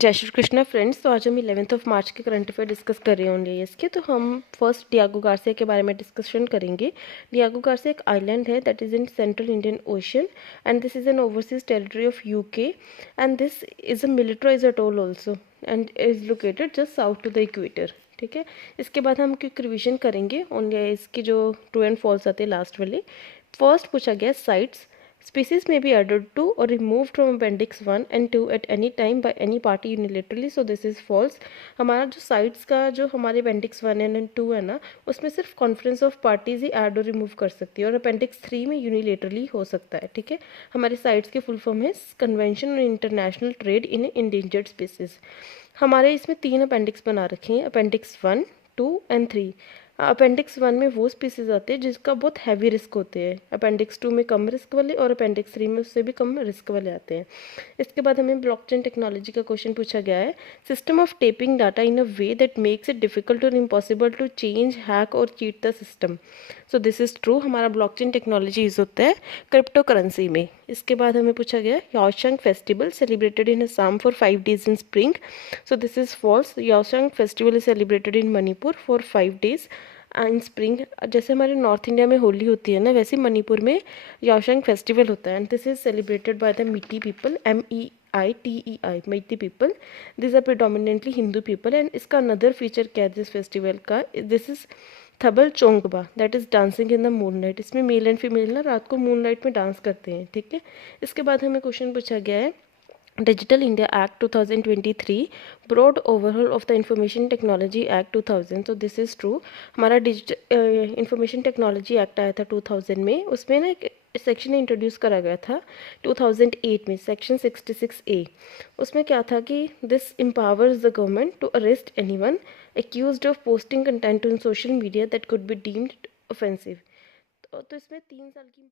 जय श्री कृष्णा फ्रेंड्स। तो आज हम 11 मार्च के करंट अफेयर डिस्कस कर रहे होंगे इसके। तो हम फर्स्ट डियागो गार्सिया के बारे में डिस्कशन करेंगे। डियागो गार्सिया एक आइलैंड है that is in central Indian Ocean and this is an overseas territory of UK and this is a militarised atoll also and is located just south to the equator. ठीक है, इसके बाद हम quick revision करेंगे only इसकी जो true and false आते हैं लास्ट वाले। फर्स्ट पूछा गया sites species may be added to or removed from appendix 1 and 2 at any time by any party unilaterally, so this is false। हमारा जो साइट्स का जो हमारे अपेंडिक्स 1 एंड 2 है ना, उसमें सिर्फ conference of parties he add और रिमूव कर सकती है और अपेंडिक्स 3 में यूनिलेटरली हो सकता है। ठीक है, हमारे साइट्स के फुल फॉर्म है convention on international trade in endangered species. हमारे इसमें 3 अपेंडिक्स बना रखे हैं, अपेंडिक्स 1, 2 एंड 3। अपेंडिक्स 1 में वो स्पीसीज आते हैं जिसका बहुत हैवी रिस्क होते हैं, अपेंडिक्स 2 में कम रिस्क वाले और अपेंडिक्स 3 में उससे भी कम रिस्क वाले आते हैं। इसके बाद हमें ब्लॉकचेन टेक्नोलॉजी का क्वेश्चन पूछा गया है, system of tapping data in a way that makes it difficult और इम्पॉसिबल टू चेंज, हैक और cheat the system. So this is true, हमारा ब्लॉकचेन टेक्नोलॉजी यूज होता है क्रिप्टो करेंसी में। इसके बाद हमें पूछा गया Yaoshang festival celebrated in Assam for 5 days in spring. So this is false, Yaoshang festival is celebrated in Manipur for 5 days in spring. जैसे हमारे नॉर्थ इंडिया में होली होती है ना, वैसे मणिपुर में याओशंग फेस्टिवल होता है and this is celebrated by the Meitei people, MEITEI, Meitei people. This are predominantly Hindu people and इसका अनदर फीचर क्या है दिस फेस्टिवल का, this is Thabal Chongba that is dancing in the moonlight. इसमें मेल एंड फीमेल ना रात को मून लाइट में dance करते हैं। ठीक है, इसके बाद हमें क्वेश्चन पूछा गया है digital India act 2023 broad overhaul of the information technology act 2000। तो दिस इज़ ट्रू, हमारा डिजिटल इंफॉर्मेशन टेक्नोलॉजी एक्ट आया था 2000 में, उसमें ना एक सेक्शन इंट्रोड्यूस करा गया था 2008 में, सेक्शन 66A। उसमें क्या था कि this empowers the government to arrest anyone accused of posting content on social media that could be deemed offensive. तो इसमें 3 साल की